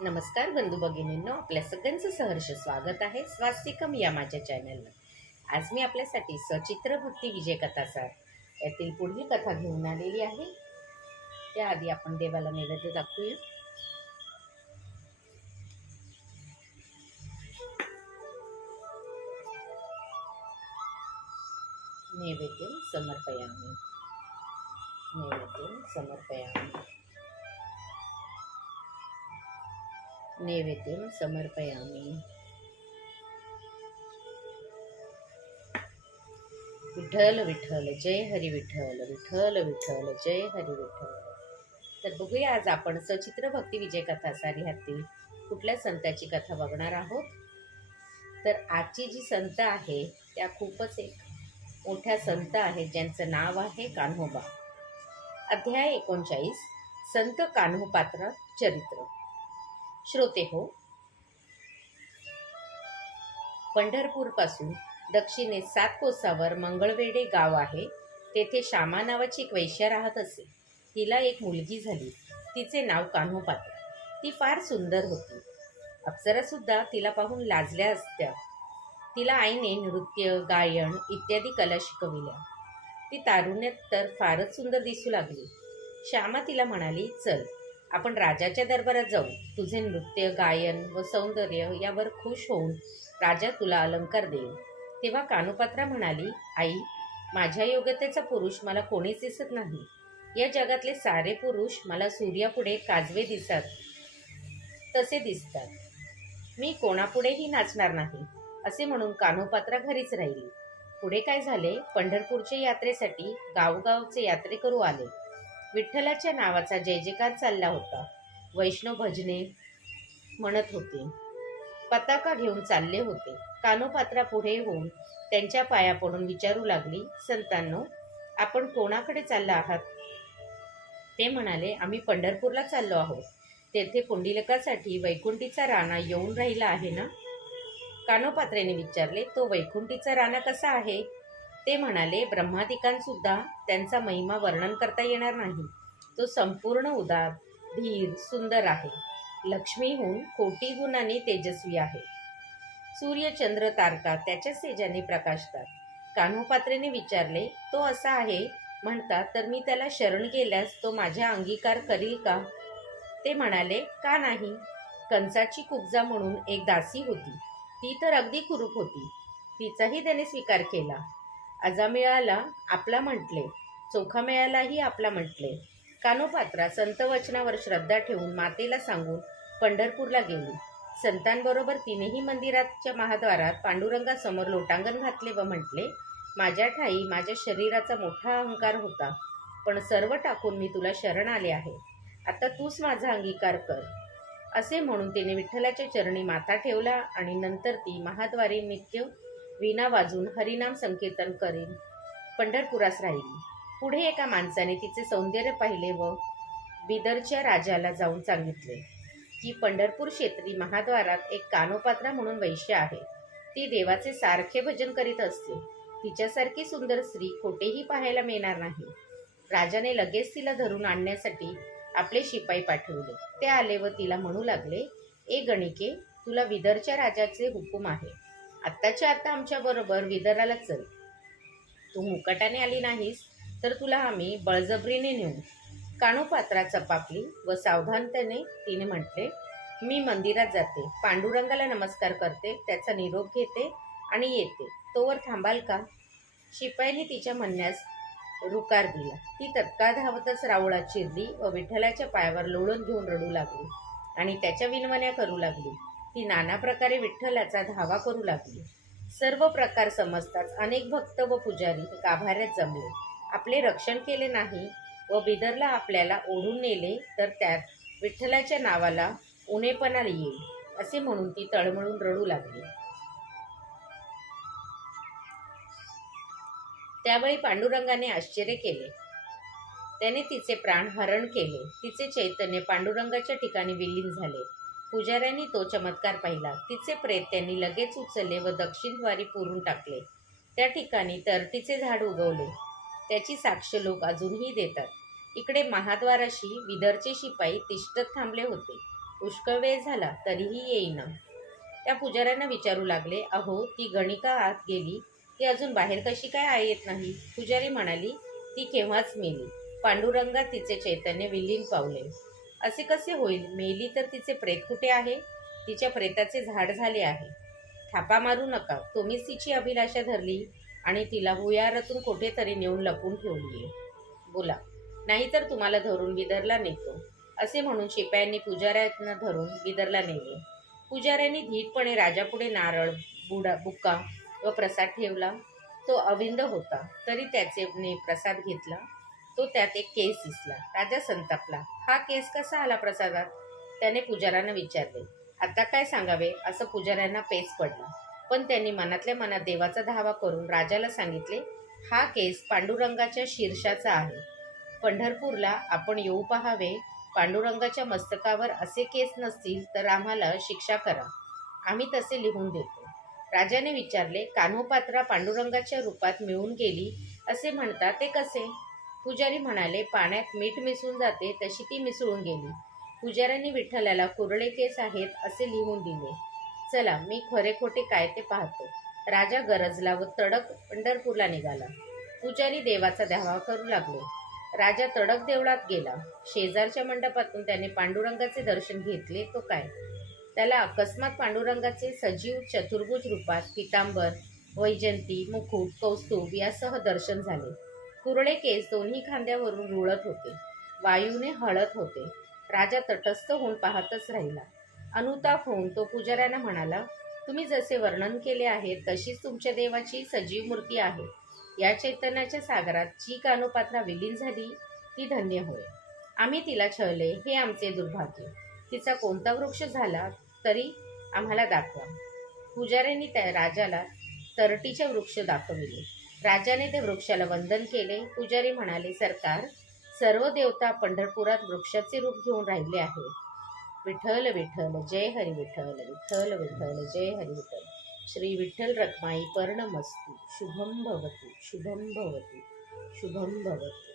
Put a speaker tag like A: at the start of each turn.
A: नमस्कार बंधू भगिनींनो आपल्या सगळ्यांचं सहर्ष स्वागत आहे स्वास्तिकम या माझ्या चॅनलवर आज मी आपल्यासाठी सचित्र भक्ती विजय कथासार यातील पुढील कथा घेऊन आलेली आहे. त्याआधी आपण देवाला नैवेद्य दाखवूया. नैवेद्य समर्पयामी. नैवेद्य समर्पयामी. नैवेद्यं समर्पयामि. विठ्ठल विठ्ठल जय हरी विठ्ठल विठ्ठल विठ्ठल जय हरी विठ्ठल. तर बघूया आज आपण सचित्र भक्ती विजय कथा सारी कुठल्या संताची कथा बघणार आहोत. तर आजची जी संत आहे त्या खूपच एक मोठ्या संत आहेत ज्यांचं नाव आहे कान्होबा. अध्याय एकोणचाळीस संत कान्होपात्र चरित्र. श्रोते हो. पंढरपूरपासून दक्षिणे दक्षिणेत सात कोसावर मंगळवेडे गाव आहे. तेथे श्यामा नावाची एक वैश्य राहत असे. तिला एक मुलगी झाली. तिचे नाव कान्होपात्र. ती फार सुंदर होती. अप्सरासुद्धा तिला पाहून लाजल्या असत्या. तिला आईने नृत्य गायन इत्यादी कला शिकविल्या. ती तारुण्यात तर फारच सुंदर दिसू लागली. श्यामा तिला म्हणाली चल आपण राजाच्या दरबारात जाऊ. तुझे नृत्य गायन व सौंदर्य यावर खुश होऊन राजा तुला अलंकार देईल. तेव्हा कानुपात्रा म्हणाली आई माझ्या योग्यतेचा पुरुष मला कोणीच दिसत नाही. या जगातले सारे पुरुष मला सूर्यापुढे काजवे दिसतात तसे दिसतात. मी कोणापुढेही नाचणार नाही असे म्हणून कान्होपात्रा घरीच राहिली. पुढे काय झाले? पंढरपूरच्या यात्रेसाठी गावगावचे यात्रेकरू आले. विठ्ठलाच्या नावाचा जय जयकार चालला होता. वैष्णव भजने म्हणत होते. पताका घेऊन चालले होते. कानोपात्रा पुढे होऊन त्यांच्या पाया पडून विचारू लागली संतांनो आपण कोणाकडे चालला आहात? ते म्हणाले आम्ही पंढरपूरला चाललो आहोत. तेथे कुंडीलकासाठी वैकुंठीचा राणा येऊन राहिला आहे ना? कानोपात्रेने विचारले तो वैकुंठीचा राणा कसा आहे? ते म्हणाले ब्रह्मादिकांसुद्धा त्यांचा महिमा वर्णन करता येणार नाही. तो संपूर्ण उदार धीर सुंदर आहे. लक्ष्मीहून कोटी गुणांनी तेजस्वी आहे. सूर्य चंद्र तारका त्याच्याच तेजाने प्रकाशतात. कान्होपात्रेने विचारले तो असा आहे? म्हणता तर मी त्याला शरण गेल्यास तो माझ्या अंगीकार करील का? ते म्हणाले का नाही? कंसाची कुब्जा म्हणून एक दासी होती. ती तर अगदी कुरूप होती. तिचाही त्याने स्वीकार केला. अजामिळाला आपला म्हटले. चोखा मिळालाही आपला म्हटले. कानोपात्रा संत वचनावर श्रद्धा ठेवून मातेला सांगून पंढरपूरला गेली. संतांबरोबर तिनेही मंदिराच्या महाद्वारात पांडुरंगासमोर लोटांगण घातले व म्हटले माझ्या ठाई माझ्या शरीराचा मोठा अहंकार होता पण सर्व टाकून मी तुला शरण आले आहे. आता तूच माझा अंगीकार कर. असे म्हणून तिने विठ्ठलाच्या चरणी माथा ठेवला आणि नंतर ती महाद्वारी नित्य वीणा वाजून हरिनाम संकीर्तन करीन. पंढरपुरास राहिली पुढे एका माणसाने तिचे सौंदर्य पाहिले व बिदरच्या राजाला जाऊन सांगितले की पंढरपूर क्षेत्री महाद्वारात एक कानोपात्रा म्हणून वैश्य आहे. ती देवाचे सारखे भजन करीत असते. तिच्यासारखी सुंदर स्त्री कोठेही पाहायला मिळणार नाही. राजाने लगेच तिला धरून आणण्यासाठी आपले शिपाई पाठवले. ते आले व तिला म्हणू लागले ए गणिके तुला विदरच्या राजाचे हुकूम आहे. आत्ताच्या आत्ता आमच्याबरोबर विदराला चल. तू मुकटाने आली नाहीस तर तुला आम्ही बळजबरीने नेऊ. काणोपात्रा चपापली व सावधानतेने तिने म्हटले मी मंदिरात जाते. पांडुरंगाला नमस्कार करते त्याचा निरोप घेते आणि येते. तोवर थांबाल का? शिपाईने तिच्या म्हणण्यास रुकार दिला. ती तत्काळ धावतच रावळात चिरली व विठ्ठलाच्या पायावर लोळून घेऊन रडू लागली आणि त्याच्या विनवण्या करू लागली. ती नाना प्रकारे विठ्ठलाचा धावा करू लागली. सर्व प्रकार समजताच अनेक भक्त व पुजारी गाभाऱ्यात जमले. आपले रक्षण केले नाही व बिदरला आपल्याला ओढून नेले तर त्यात विठ्ठलाच्या नावाला उणेपणा येईल असे म्हणून ती तळमळून रडू लागली. त्यावेळी पांडुरंगाने आश्चर्य केले. त्याने तिचे प्राण हरण केले. तिचे चैतन्य पांडुरंगाच्या ठिकाणी विलीन झाले. पुजाऱ्यांनी तो चमत्कार पाहिला. तिचे प्रेत त्यांनी लगेच उचलले व दक्षिणद्वारी पुरून टाकले. त्या ठिकाणी तरतीचे झाड उगवले. त्याची साक्ष लोक अजूनही देतात. इकडे महाद्वाराशी विदरचे शिपाई तिष्ठत थांबले होते. पुष्कळ वेळ झाला तरीही येईना. त्या पुजाऱ्यांना विचारू लागले अहो ती गणिका आत गेली. ती अजून बाहेर कशी काय आ येत नाही? पुजारी म्हणाली ती केव्हाच मेली. पांडुरंगात तिचे चैतन्य विलीन पावले. असे कसे होईल? मेली तर तिचे प्रेत कुठे आहे? तिच्या प्रेताचे झाड झाले आहे. थापा मारू नका. तुम्हीच तिची अभिलाषा धरली आणि तिला भुयारातून कुठेतरी नेऊन लपून ठेवली बोला नाहीतर तुम्हाला धरून बिदरला नेतो. असे म्हणून शिपायांनी पुजाऱ्यांना धरून बिदरला नेले. पुजाऱ्यांनी धीटपणे राजापुढे नारळ बुडा बुक्का व प्रसाद ठेवला. तो अविंद होता. तरी त्याचे प्रसाद घेतला. तो त्यात एक केस दिसला. राजा संतापला. हा केस कसा आला प्रसादात? त्याने पुजाऱ्यांना विचारले. आता काय सांगावे? असं पुजाऱ्यांना पेच पडला. पण त्यांनी मनातल्या मनात देवाचा धावा करून राजाला सांगितले हा केस पांडुरंगाच्या शीर्षाचा आहे. पंढरपूरला आपण येऊ पहावे. पांडुरंगाच्या मस्तकावर असे केस नसतील तर आम्हाला शिक्षा करा. आम्ही तसे लिहून देतो. राजाने विचारले कान्होपात्रा पांडुरंगाच्या रूपात मिळून गेली? असे म्हणता ते कसे? पुजारी म्हणाले पाण्यात मीठ मिसळून जाते तशी ती मिसळून गेली. पुजाऱ्यांनी विठ्ठलाला कुरळे केस आहेत असे लिहून दिले. चला मी खरे खोटे काय ते पाहतो. राजा गरजला व तडक पंढरपूरला निघाला. पुजारी देवाचा धावा करू लागले. राजा तडक देवळात गेला. शेजारच्या मंडपातून त्याने पांडुरंगाचे दर्शन घेतले तो काय? त्याला अकस्मात पांडुरंगाचे सजीव चतुर्भुज रूपात पितांबर वैजंती मुकुट कौस्तुभ यासह दर्शन झाले. कुरळे केस दोन्ही खांद्यावरून रुळत होते. वायूने हळत होते. राजा तटस्थ होऊन पाहतच राहिला. अनुताप होऊन तो पुजाऱ्यानं म्हणाला तुम्ही जसे वर्णन केले आहे तशीच तुमच्या देवाची सजीव मूर्ती आहे. या चैतन्याच्या सागरात जी कानोपात्रा विलीन झाली ती धन्य होय. आम्ही तिला छळले हे आमचे दुर्भाग्य. तिचा कोणता वृक्ष झाला तरी आम्हाला दाखवा. पुजाऱ्यांनी त्या राजाला तरटीचे वृक्ष दाखविले. राजाने ते वृक्षाला वंदन केले. पुजारी म्हणाले सरकार सर्व देवता पंढरपुरात वृक्षाचे रूप घेऊन राहिले आहे. विठ्ठल विठ्ठल जय हरी विठ्ठल विठ्ठल विठ्ठल जय हरी विठ्ठल. श्री विठ्ठल रखमाई पर्णमस्तू शुभम भवतु शुभम भवतु शुभम भवतु.